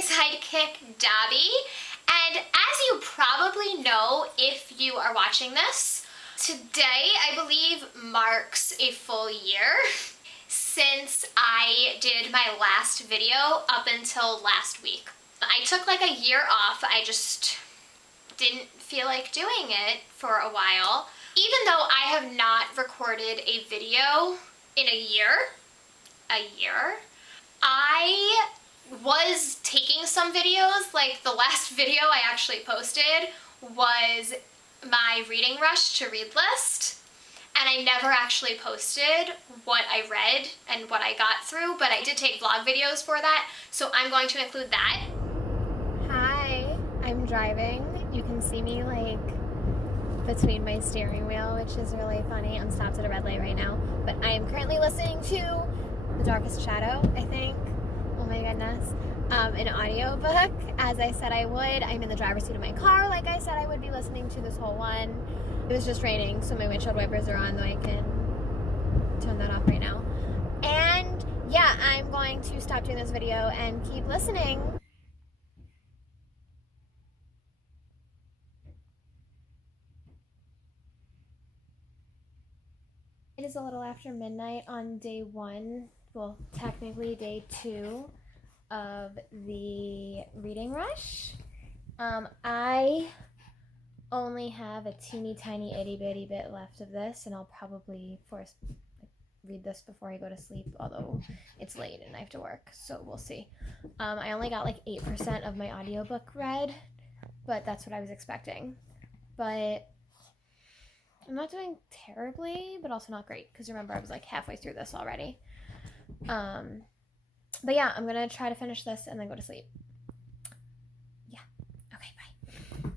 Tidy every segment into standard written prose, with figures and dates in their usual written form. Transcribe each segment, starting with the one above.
literary sidekick, Dobby. And as you probably know if you are watching this, today I believe marks a full year since I did my last video up until last week. I took like a year off. I just didn't feel like doing it for a while. Even though I have not recorded a video in a year, I was taking some videos. Like the last video I actually posted was my reading rush to read list, and I never actually posted what I read and what I got through, but I did take vlog videos for that, so I'm going to include that. Hi, I'm driving. You can see me like between my steering wheel, which is really funny. I'm stopped at a red light right now, but I am currently listening to The Darkest Shadow, I think. Oh my goodness. An audiobook, as I said I would. I'm in the driver's seat of my car, like I said I would be listening to this whole one. It was just raining, so my windshield wipers are on, though I can turn that off right now. And yeah, I'm going to stop doing this video and keep listening. It is a little after midnight on day 1, well, technically day 2 of the reading rush. I only have a teeny tiny itty bitty bit left of this, and I'll probably read this before I go to sleep, although it's late and I have to work, so we'll see. I only got like 8% of my audiobook read, but that's what I was expecting. But I'm not doing terribly, but also not great, because remember I was like halfway through this already. But yeah, I'm gonna try to finish this and then go to sleep. Yeah, okay, bye.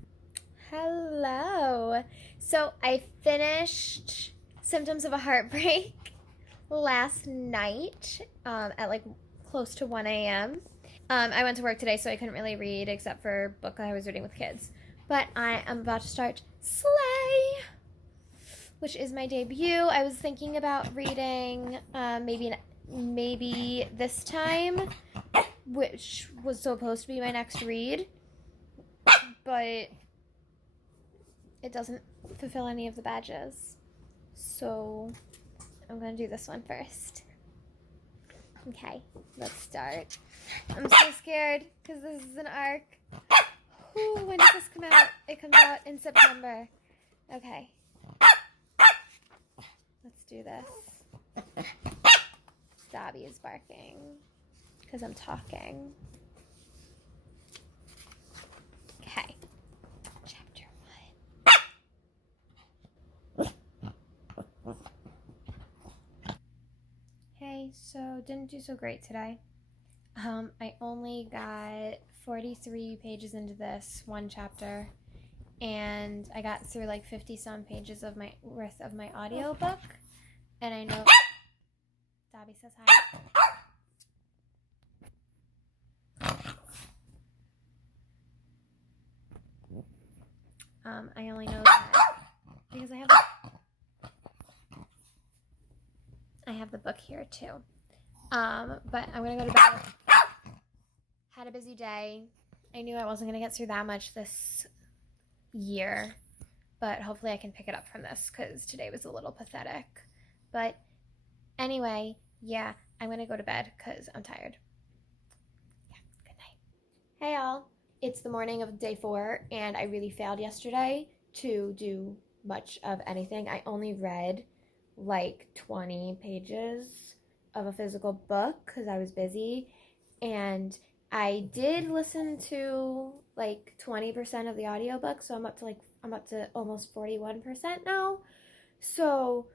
Hello. So I finished Symptoms of a Heartbreak last night at like close to 1 a.m. I went to work today, so I couldn't really read except for a book I was reading with kids. But I am about to start Slay, which is my debut. I was thinking about reading maybe this time, which was supposed to be my next read, but it doesn't fulfill any of the badges. So I'm gonna do this one first. Okay, let's start. I'm so scared because this is an arc. Ooh, when does this come out? It comes out in September. Okay. Let's do this. Dobby is barking because I'm talking. Okay. Chapter 1. Hey, so didn't do so great today. I only got 43 pages into this one chapter, and I got through like 50 some pages of my worth of my audiobook, and I know Dobby says hi. I only know that because I have the book here too. But I'm gonna go to bed. Had a busy day. I knew I wasn't gonna get through that much this year, but hopefully I can pick it up from this because today was a little pathetic. But anyway, yeah, I'm gonna go to bed because I'm tired. Yeah, good night. Hey y'all, it's the morning of day 4, and I really failed yesterday to do much of anything. I only read like 20 pages of a physical book because I was busy, and I did listen to like 20% of the audiobook, so I'm up to almost 41% now. So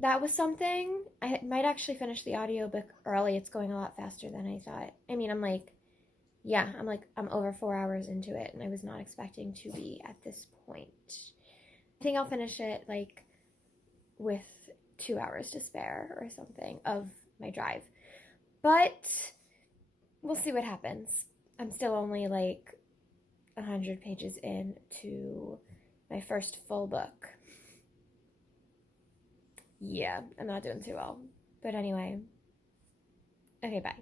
that was something. I might actually finish the audiobook early. It's going a lot faster than I thought. I mean, I'm over 4 hours into it, and I was not expecting to be at this point. I think I'll finish it like with 2 hours to spare or something of my drive. But we'll see what happens. I'm still only like 100 pages into my first full book. Yeah, I'm not doing too well. But anyway, okay, bye.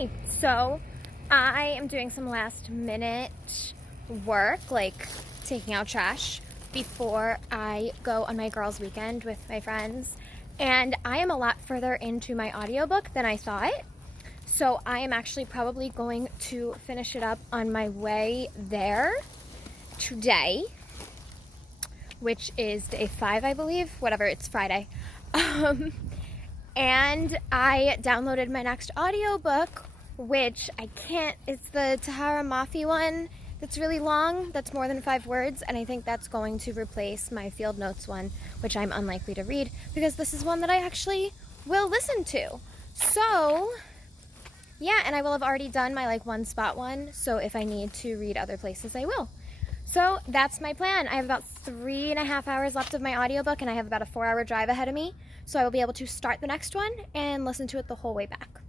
Okay, so I am doing some last minute work, like taking out trash before I go on my girls' weekend with my friends. And I am a lot further into my audiobook than I thought. So I am actually probably going to finish it up on my way there today, which is day 5, I believe. Whatever, it's Friday. And I downloaded my next audiobook, which I can't, it's the Tahara Mafi one that's really long, that's more than 5 words, and I think that's going to replace my Field Notes one, which I'm unlikely to read, because this is one that I actually will listen to. So, yeah, and I will have already done my like one spot one, so if I need to read other places, I will. So that's my plan. I have about 3.5 hours left of my audiobook, and I have about a 4-hour drive ahead of me, so I will be able to start the next one and listen to it the whole way back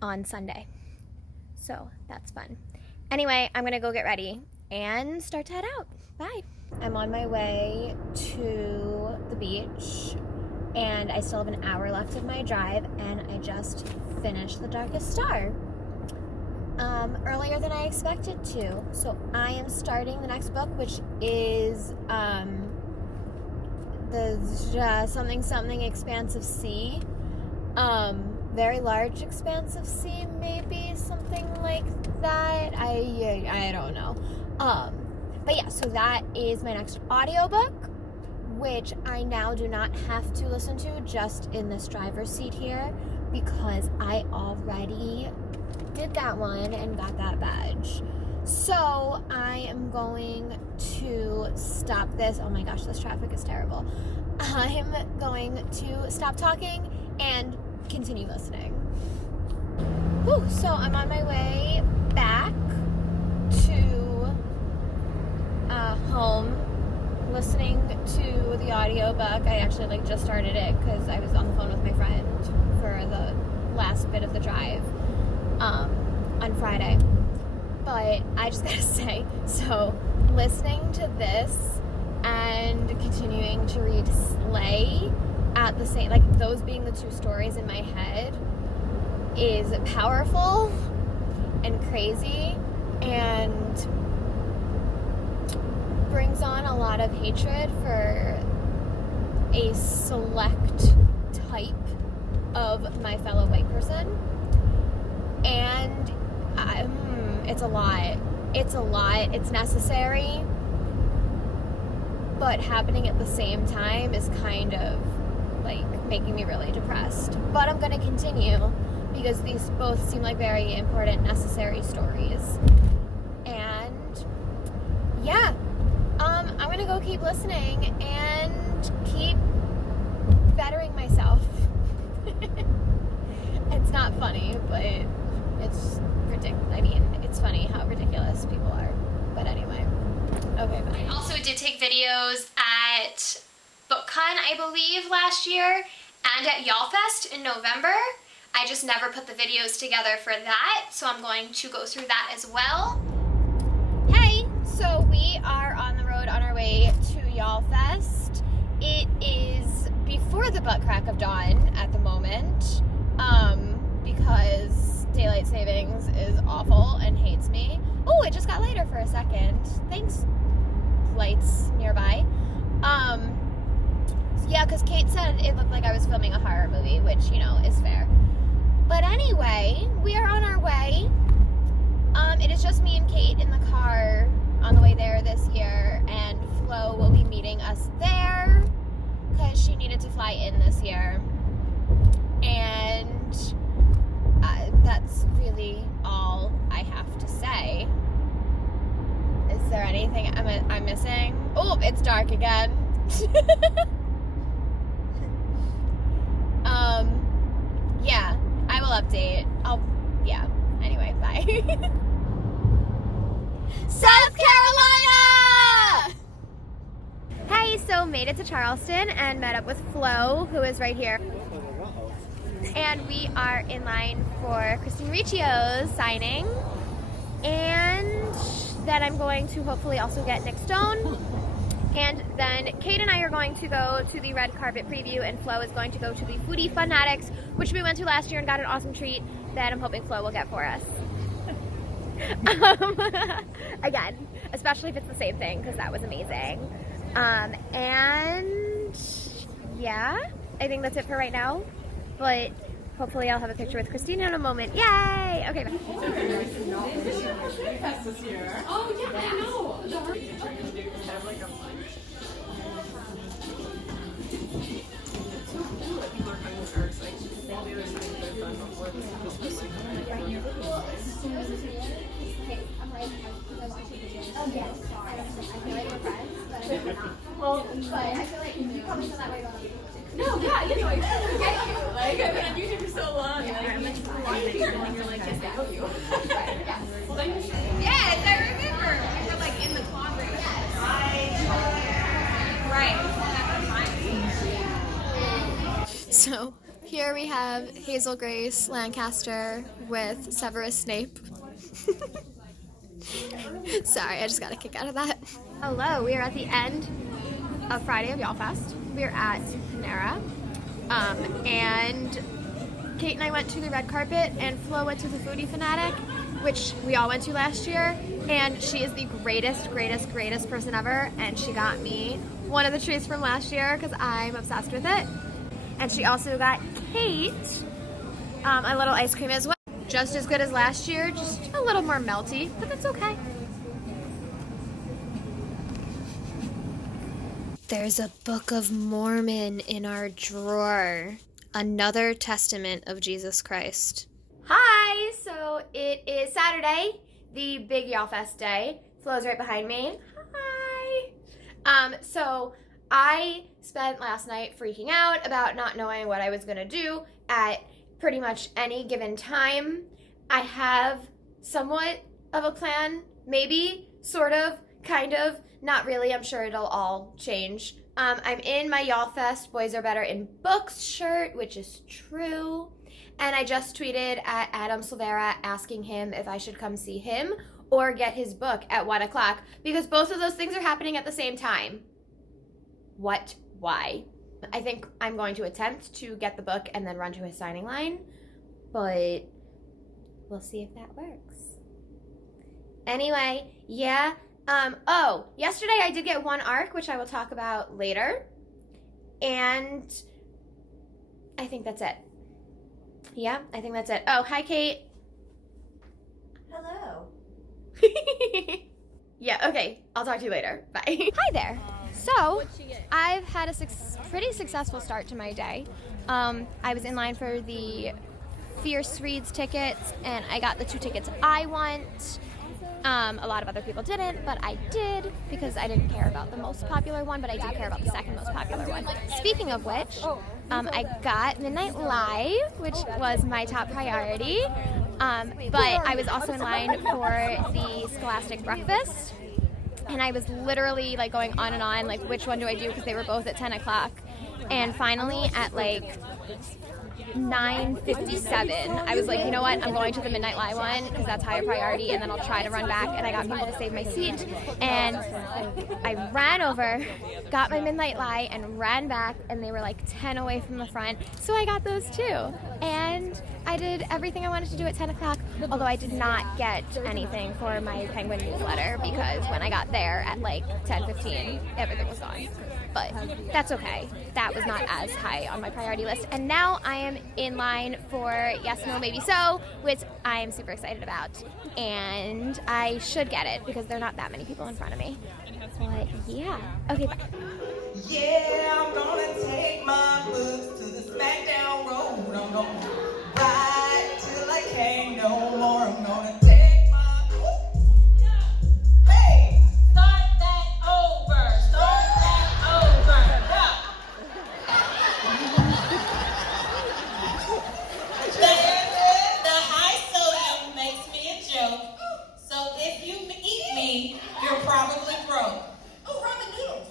on Sunday. So that's fun. Anyway, I'm gonna go get ready and start to head out. Bye. I'm on my way to the beach, and I still have an hour left of my drive, and I just finished The Darkest Star earlier than I expected to. So I am starting the next book, which is the something expanse of sea. Very large expanse of sea, maybe something like that. I don't know. But yeah, so that is my next audiobook, which I now do not have to listen to just in this driver's seat here, because I already did that one and got that badge. So I am going to stop this. Oh my gosh, this traffic is terrible. I'm going to stop talking and continue listening. Whew, so I'm on my way back to home, listening to the audiobook. I actually just started it because I was on the phone with my friend for the last bit of the drive on Friday. But I just gotta say, so listening to this and continuing to read Slay at the same, like those being the 2 stories in my head, is powerful and crazy and brings on a lot of hatred for a select type of my fellow white person. And it's a lot. It's necessary, but happening at the same time is kind of like making me really depressed. But I'm gonna continue because these both seem like very important, necessary stories. And yeah, I'm gonna go keep listening and keep bettering myself. It's not funny, but it's ridiculous. I mean, it's funny how ridiculous people are. But anyway, okay, bye. I also did take videos at BookCon, I believe, last year, and at YALLFest in November. I just never put the videos together for that, so I'm going to go through that as well. Hey, so we are on the road on our way to YALLFest. It is before the butt crack of dawn at the moment, because daylight savings is awful and hates me. Oh, it just got lighter for a second. Thanks, lights nearby. Yeah, because Kate said it looked like I was filming a horror movie, which, you know, is fair. But anyway, we are on our way. It is just me and Kate in the car on the way there this year, and Flo will be meeting us there because she needed to fly in this year. And that's really all I have to say. Is there anything I'm missing? Oh, it's dark again. Yeah, I will update. Yeah, anyway, bye. South Carolina! Hey, so made it to Charleston and met up with Flo, who is right here. And we are in line for Christine Riccio's signing. And then I'm going to hopefully also get Nic Stone. And then Kate and I are going to go to the red carpet preview, and Flo is going to go to the Foodie Fanatics, which we went to last year and got an awesome treat. that I'm hoping Flo will get for us. Again, especially if it's the same thing, because that was amazing. And yeah, I think that's it for right now. But hopefully I'll have a picture with Christina in a moment. Yay! Okay, bye. Oh, yeah, I know. Well, but I feel like you probably feel that way about me. No, yeah, you know, I totally get you. Like, I've been on YouTube for so long, and I'm like, and you're like, yes, I know you. Yes, I remember. We were like in the closet. Right. So here we have Hazel Grace Lancaster with Severus Snape. Sorry, I just got a kick out of that. Hello, we are at the end of Friday of YALLFest. We're at Panera. And Kate and I went to the red carpet, and Flo went to the Foodie Fanatic, which we all went to last year. And she is the greatest person ever. And she got me one of the treats from last year because I'm obsessed with it. And she also got Kate a little ice cream as well. Just as good as last year, just a little more melty, but that's okay. There's a Book of Mormon in our drawer. Another testament of Jesus Christ. Hi! So it is Saturday, the big YALLFest day. Flo's right behind me. Hi! So I spent last night freaking out about not knowing what I was gonna do at pretty much any given time. I have somewhat of a plan, maybe, sort of, kind of, not really. I'm sure it'll all change. I'm in my YALLFest Boys Are Better in Books shirt, which is true. And I just tweeted at Adam Silvera asking him if I should come see him or get his book at 1 o'clock, because both of those things are happening at the same time. What? Why? I think I'm going to attempt to get the book and then run to his signing line, but we'll see if that works. Anyway, yeah. Oh, yesterday I did get one arc, which I will talk about later. And I think that's it. Yeah, I think that's it. Oh, hi, Kate. Hello. Yeah, okay. I'll talk to you later. Bye. Hi there. So, I've had a pretty successful start to my day. I was in line for the Fierce Reads tickets, and I got the 2 tickets I want. A lot of other people didn't, but I did because I didn't care about the most popular one, but I do care about the second most popular one. Speaking of which, I got Midnight Live, which was my top priority, but I was also in line for the Scholastic Breakfast, and I was literally like going on and on, like which one do I do, because they were both at 10 o'clock, and finally at like 9:57, I was like, you know what, I'm going to the Midnight Live one because that's higher priority, and then I'll try to run back. And I got people to save my seat, and I ran over, got my Midnight Live, and ran back, and they were like 10 away from the front, so I got those too. And I did everything I wanted to do at 10 o'clock, although I did not get anything for my Penguin newsletter because when I got there at like 10:15, everything was gone. But that's okay. That was not as high on my priority list. And now I am in line for Yes, No, Maybe So, which I am super excited about. And I should get it because there are not that many people in front of me. But yeah. Okay, bye. Yeah, I'm gonna take my books to the SmackDown road. I'm gonna ride till I can't no more. I'm gonna take my books. Hey, start that over. Start that over. The high sodium makes me a joke. So if you eat me, you're probably broke. Oh, ramen noodles.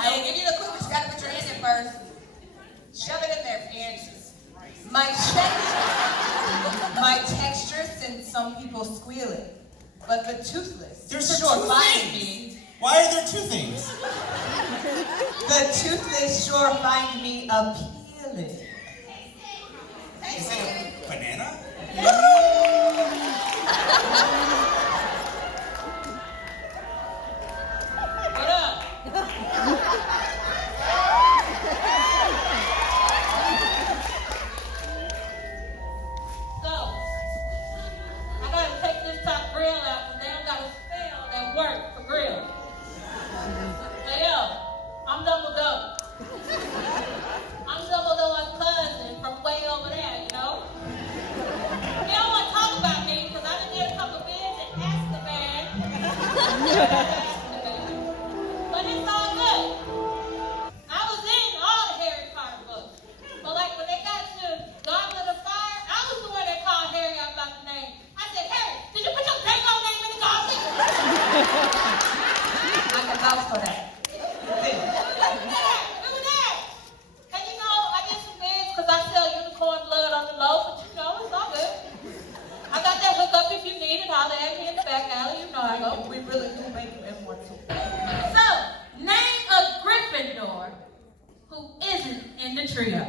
I will give you the clue, but you gotta put your hand in first. Shove it in there, and my texture sends some people squealing, but the toothless There's sure two find things. me. Why are there 2 things? The toothless sure find me appealing. What up? So, I gotta take this top grill out because they don't got a spell that work for grill. So yo, I'm double double. I'm double double cousin from way over there, you know? They don't want to talk about me because I done did a couple bids and asked the man. But it's all good. I was in all the Harry Potter books. But like when they got to Goblet of Fire, I was the one that called Harry out about the name. I said, Harry, did you put your Draco name in the goblet? I can vouch for that. Remember that? And you know, I did some bids because I sell unicorn blood on the low, but you know, it's all good. I got that hookup if you need it. Holler at me in the back alley. You know I go. We really do make you M1 too. So, name a Gryffindor who isn't in the trio.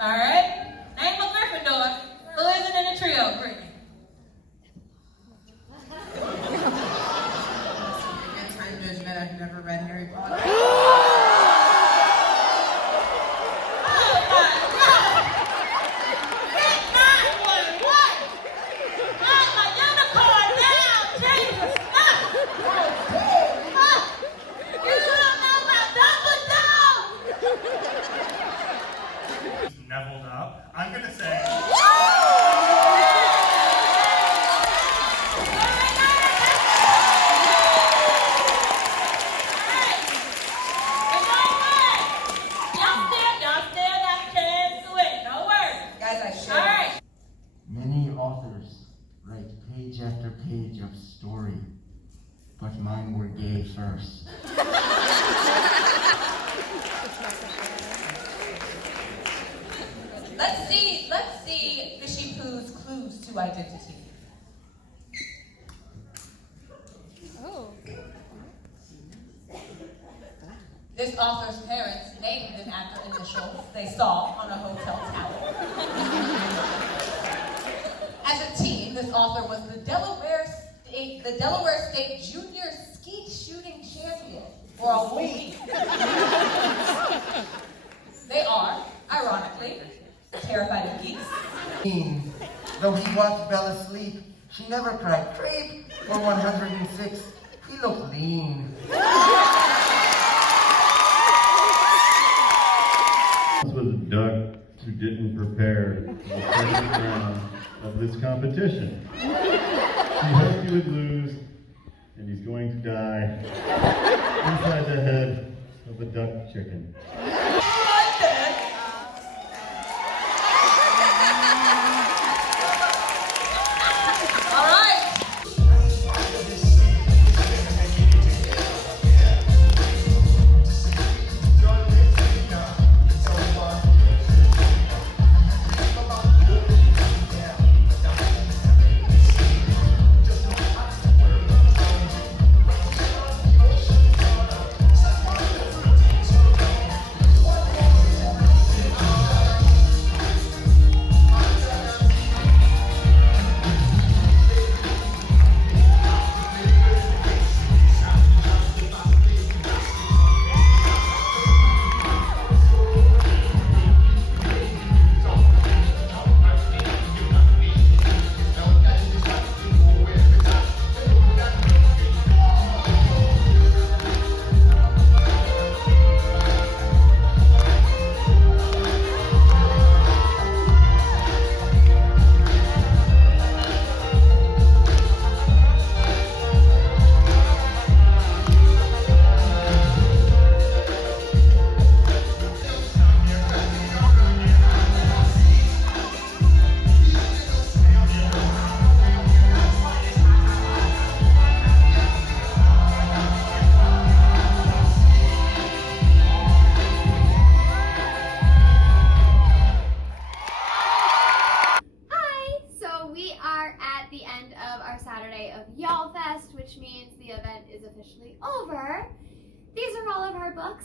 All right? Name a Gryffindor who isn't in the trio, Brittany. Anti-judgment, I've never read Harry Potter. Oh my God! Get that one! What? Not my unicorn now! Jesus! You don't know about Dumbledore! Nevilled up. I'm gonna say. Many authors write page after page of story, but mine were gay first. Let's see Fishy Pooh's clues to identity. Oh. This author's parents named him after initials they saw on a hotel tower. As a teen, this author was the Delaware State Junior Skeet Shooting Champion for a week. They are, ironically, terrified of geeks. Though he watched Bella sleep, she never cried creep. For 106, he looked lean. This was a duck who didn't prepare for the second round of this competition. He hoped he would lose, and he's going to die inside the head of a duck chicken. All right. YALLFest, which means the event is officially over. These are all of our books.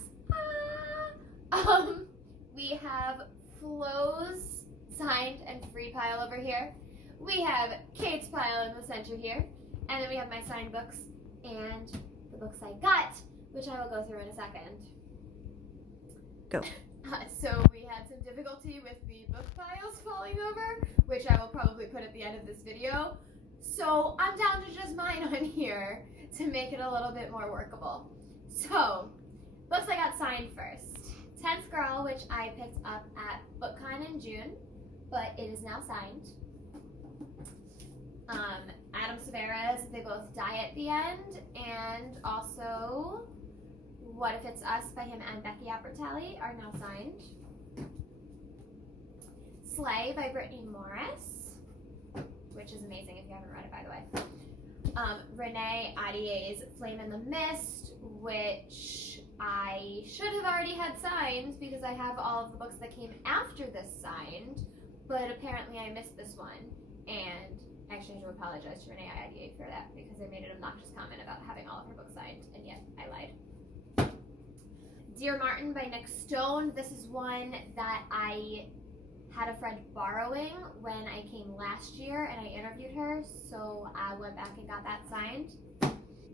We have Flo's signed and free pile over here. we have Kate's pile in the center here, and then we have my signed books and the books I got, which I will go through in a second. Go. So we had some difficulty with the book piles falling over, which I will probably put at the end of this video. So I'm down to just mine on here to make it a little bit more workable. So, books I got signed first. 10th Girl, which I picked up at BookCon in June, but it is now signed. Adam Severa's They Both Die at the End, and also What If It's Us by him and Becky Albertalli are now signed. Slay by Brittany Morris, which is amazing if you haven't read it, by the way. Renee Audier's Flame in the Mist, which I should have already had signed because I have all of the books that came after this signed, but apparently I missed this one, and actually I have to apologize to Renee Audier for that because I made an obnoxious comment about having all of her books signed, and yet I lied. Dear Martin by Nic Stone. This is one that I had a friend borrowing when I came last year and I interviewed her, so I went back and got that signed.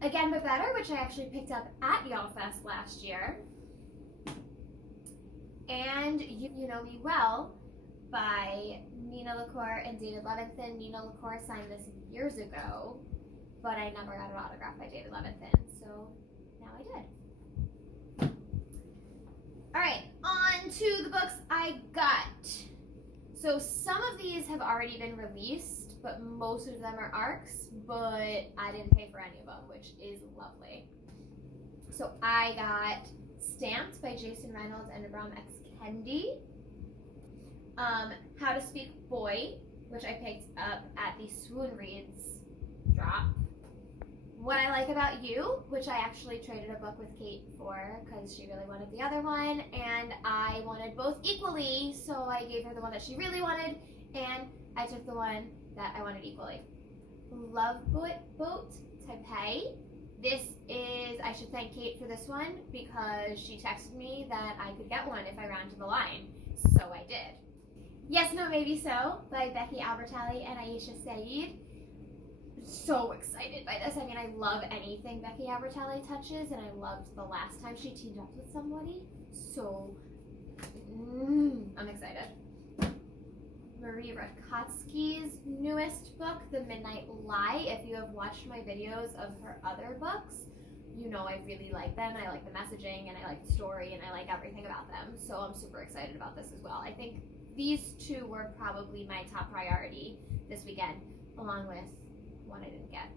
Again But Better, which I actually picked up at YALLFest last year. And You Know Me Well by Nina LaCour and David Levithan. Nina LaCour signed this years ago, but I never got an autograph by David Levithan, so now I did. Alright, on to the books I got. So some of these have already been released, but most of them are ARCs, but I didn't pay for any of them, which is lovely. So I got Stamped by Jason Reynolds and Abram X. Kendi. How to Speak Boy, which I picked up at the Swoon Reads drop. What I Like About You, which I actually traded a book with Kate for because she really wanted the other one, and I wanted both equally, so I gave her the one that she really wanted, and I took the one that I wanted equally. Love Boat Taipei. This is, I should thank Kate for this one because she texted me that I could get one if I ran to the line, so I did. Yes, No, Maybe So by Becky Albertalli and Aisha Saeed. So excited by this. I mean, I love anything Becky Albertalli touches, and I loved the last time she teamed up with somebody. So, I'm excited. Marie Rakotsky's newest book, The Midnight Lie. If you have watched my videos of her other books, you know I really like them, and I like the messaging, and I like the story, and I like everything about them. So I'm super excited about this as well. I think these two were probably my top priority this weekend, along with one I didn't get.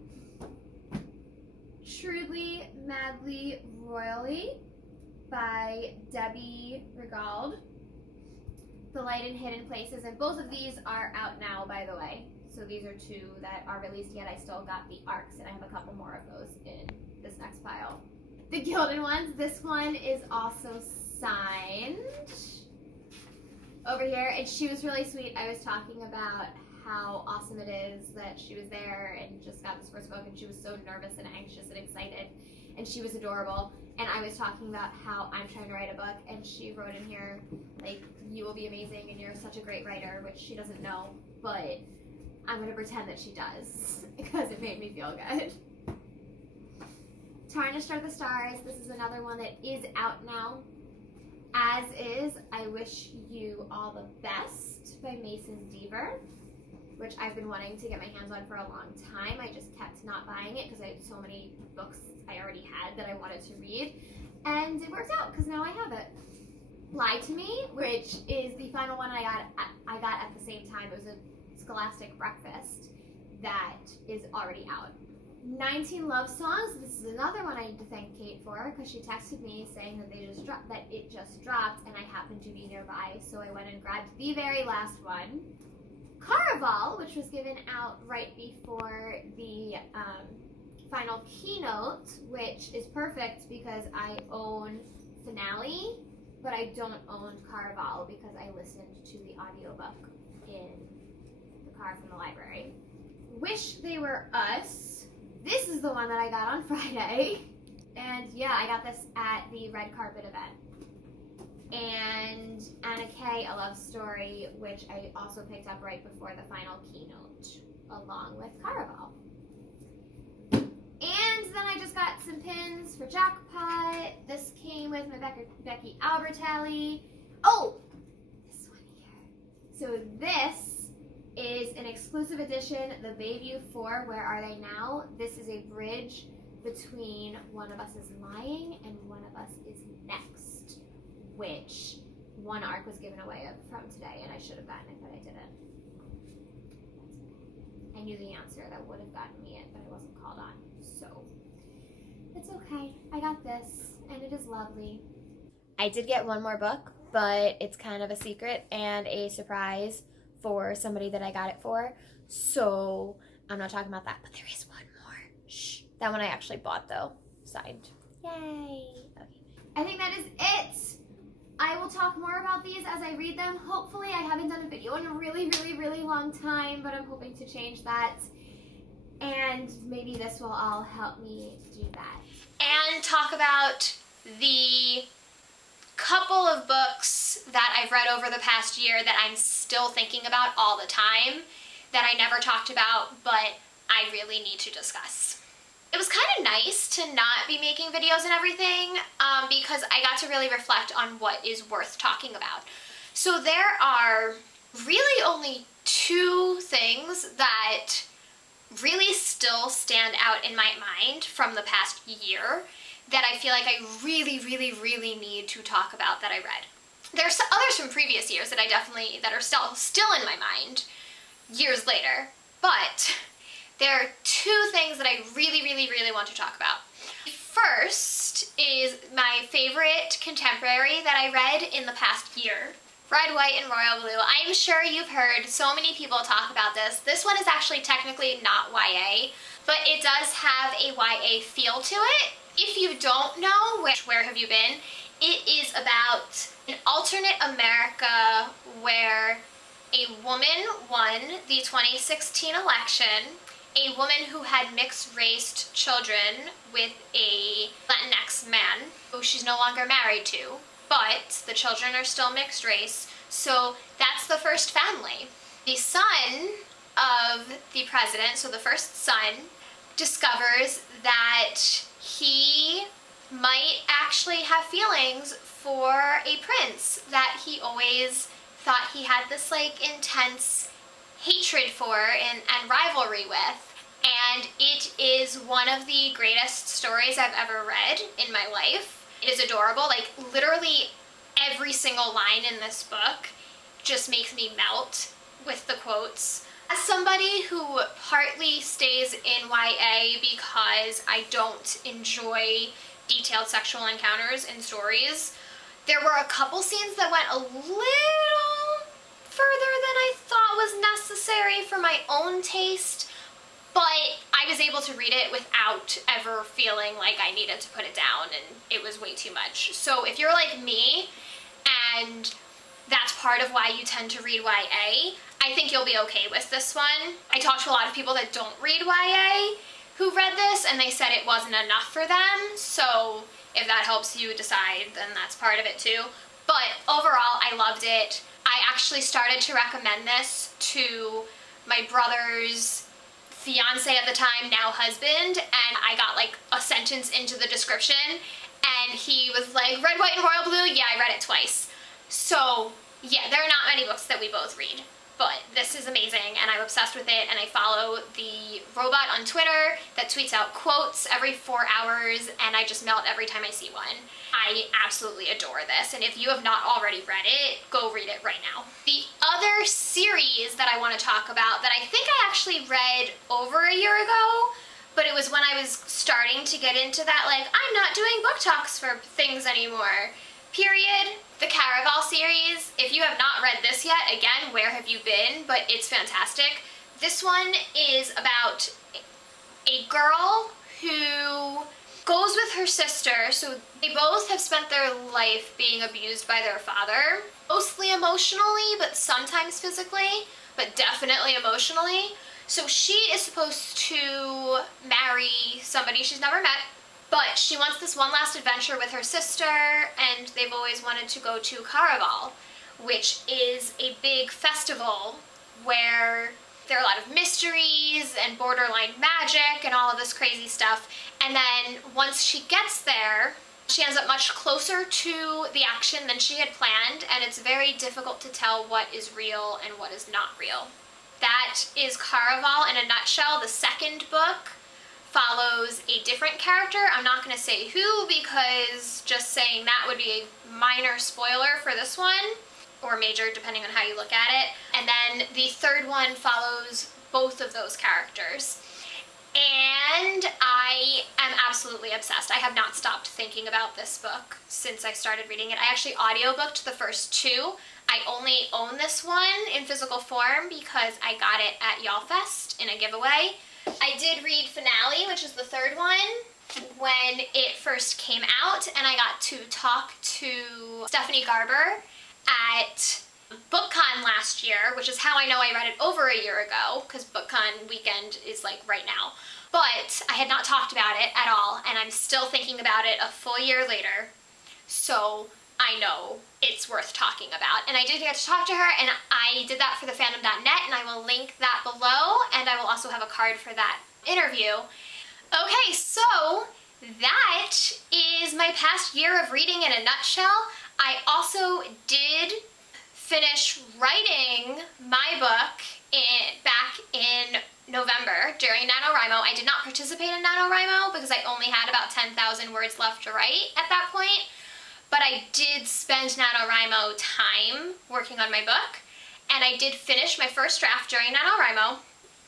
Truly, Madly, Royally by Debbie Rigaud. The Light in Hidden Places, and both of these are out now, by the way. So these are two that are released yet. I still got the ARCs, and I have a couple more of those in this next pile. The Gilded Ones, this one is also signed over here, and she was really sweet. I was talking about how awesome it is that she was there and just got this first book, and she was so nervous and anxious and excited, and she was adorable. And I was talking about how I'm trying to write a book, and she wrote in here, like, you will be amazing and you're such a great writer, which she doesn't know, but I'm going to pretend that she does because it made me feel good. Tarnished Are the Stars. This is another one that is out now. As is I Wish You All the Best by Mason Deaver, which I've been wanting to get my hands on for a long time. I just kept not buying it because I had so many books I already had that I wanted to read, and it worked out because now I have it. Lie to Me, which is the final one I got at the same time. It was a Scholastic Breakfast that is already out. 19 Love Songs. This is another one I need to thank Kate for because she texted me saying that it just dropped, and I happened to be nearby, so I went and grabbed the very last one. Caraval, which was given out right before the final keynote, which is perfect because I own Finale, but I don't own Caraval because I listened to the audiobook in the car from the library. Wish They Were Us. This is the one that I got on Friday, and yeah, I got this at the red carpet event. And Anna K Write a love story, which I also picked up right before the final keynote, along with Caraval. And then I just got some pins for Jackpot. This came with my Becky Albertelli. Oh, this one here. So this is an exclusive edition, the Bayview 4, Where Are They Now? This is a bridge between One of Us is Lying and One of Us is Next, which one arc was given away from today, and I should have gotten it, but I didn't. I knew the answer that would have gotten me it, but I wasn't called on, so it's okay. I got this, and it is lovely. I did get one more book, but it's kind of a secret and a surprise for somebody that I got it for, so I'm not talking about that, but there is one more. Shh. That one I actually bought, though. Signed. Yay. Okay. I think that is it. I will talk more about these as I read them. Hopefully, I haven't done a video in a really, really, really long time, but I'm hoping to change that. And maybe this will all help me do that. And talk about the couple of books that I've read over the past year that I'm still thinking about all the time, that I never talked about, but I really need to discuss. It was kind of nice to not be making videos and everything because I got to really reflect on what is worth talking about. So there are really only two things that really still stand out in my mind from the past year that I feel like I really, really, really need to talk about that I read. There's others from previous years that that are still in my mind years later, but there are two things that I really, really, really want to talk about. First is my favorite contemporary that I read in the past year, Red, White, and Royal Blue. I'm sure you've heard so many people talk about this. This one is actually technically not YA, but it does have a YA feel to it. If you don't know, Where Have You Been? It is about an alternate America where a woman won the 2016 election, a woman who had mixed-race children with a Latinx man who she's no longer married to, but the children are still mixed race, so that's the first family. The son of the president, so the first son, discovers that he might actually have feelings for a prince that he always thought he had this like intense hatred for and rivalry with. And it is one of the greatest stories I've ever read in my life. It is adorable. Like, literally every single line in this book just makes me melt with the quotes. As somebody who partly stays in YA because I don't enjoy detailed sexual encounters in stories, there were a couple scenes that went a little further than I thought was necessary for my own taste, but I was able to read it without ever feeling like I needed to put it down and it was way too much. So if you're like me and that's part of why you tend to read YA, I think you'll be okay with this one. I talked to a lot of people that don't read YA who read this and they said it wasn't enough for them, so if that helps you decide, then that's part of it too. But overall, I loved it. I actually started to recommend this to my brother's fiance at the time, now husband, and I got like a sentence into the description and he was like, Red, White, and Royal Blue? Yeah, I read it twice. So yeah, there are not many books that we both read, but this is amazing and I'm obsessed with it, and I follow the robot on Twitter that tweets out quotes every 4 hours and I just melt every time I see one. I absolutely adore this, and if you have not already read it, go read it right now. The other series that I want to talk about that I think I actually read over a year ago, but it was when I was starting to get into that, like, I'm not doing book talks for things anymore, period. The Caraval series. If you have not read this yet, again, Where Have You Been? But it's fantastic. This one is about a girl who goes with her sister, so they both have spent their life being abused by their father, mostly emotionally, but sometimes physically, but definitely emotionally. So she is supposed to marry somebody she's never met, but she wants this one last adventure with her sister, and they've always wanted to go to Caraval, which is a big festival where there are a lot of mysteries and borderline magic and all of this crazy stuff. And then once she gets there, she ends up much closer to the action than she had planned, and it's very difficult to tell what is real and what is not real. That is Caraval in a nutshell. The second book follows a different character. I'm not going to say who, because just saying that would be a minor spoiler for this one, or major depending on how you look at it. And then the third one follows both of those characters. And I am absolutely obsessed. I have not stopped thinking about this book since I started reading it. I actually audiobooked the first two. I only own this one in physical form because I got it at YALLFest in a giveaway. I did read Finale, which is the third one, when it first came out, and I got to talk to Stephanie Garber at BookCon last year, which is how I know I read it over a year ago, because BookCon weekend is like right now. But I had not talked about it at all, and I'm still thinking about it a full year later, so I know it's worth talking about. And I did get to talk to her, and I did that for thefandom.net, and I will link that below, and I will also have a card for that interview. Okay, so that is my past year of reading in a nutshell. I also did finish writing my book back in November during NaNoWriMo. I did not participate in NaNoWriMo because I only had about 10,000 words left to write at that point, but I did spend NaNoWriMo time working on my book, and I did finish my first draft during NaNoWriMo.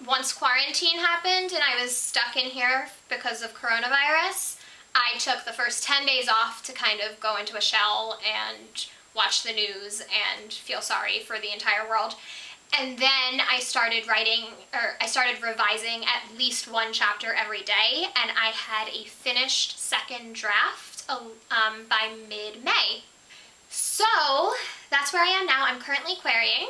Once quarantine happened and I was stuck in here because of coronavirus, I took the first 10 days off to kind of go into a shell and watch the news and feel sorry for the entire world. And then I started revising at least one chapter every day, and I had a finished second draft by mid-May. So that's where I am now. I'm currently querying,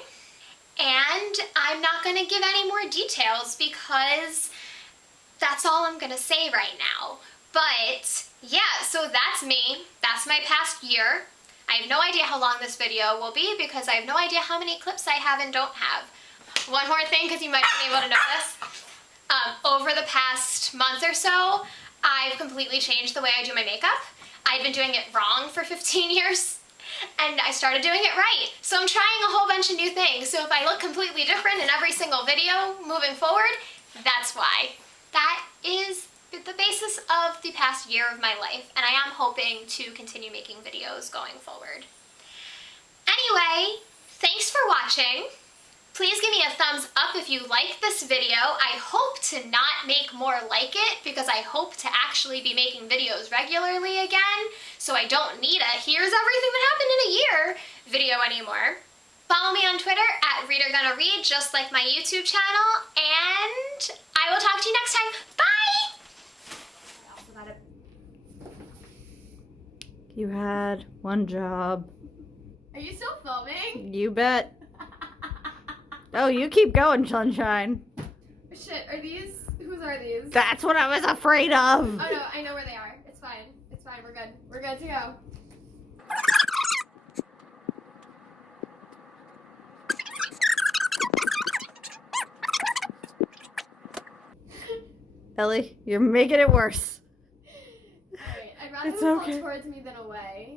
and I'm not going to give any more details because that's all I'm going to say right now. But yeah, so that's me. That's my past year. I have no idea how long this video will be because I have no idea how many clips I have and don't have. One more thing, because you might be able to notice, over the past month or so, I've completely changed the way I do my makeup. I've been doing it wrong for 15 years, and I started doing it right. So I'm trying a whole bunch of new things. So if I look completely different in every single video moving forward, that's why. That is the basis of the past year of my life, and I am hoping to continue making videos going forward. Anyway, thanks for watching. Please give me a thumbs up if you like this video. I hope to not make more like it because I hope to actually be making videos regularly again, so I don't need a here's everything that happened in a year video anymore. Follow me on Twitter at ReaderGonnaRead, just like my YouTube channel, and I will talk to you next time. Bye! You had one job. Are you still filming? You bet. Oh, you keep going, Sunshine. Shit, are these? Whose are these? That's what I was afraid of. Oh no, I know where they are. It's fine. It's fine. We're good. We're good to go. Ellie, you're making it worse. Alright, I'd rather It's them okay. fall towards me than away.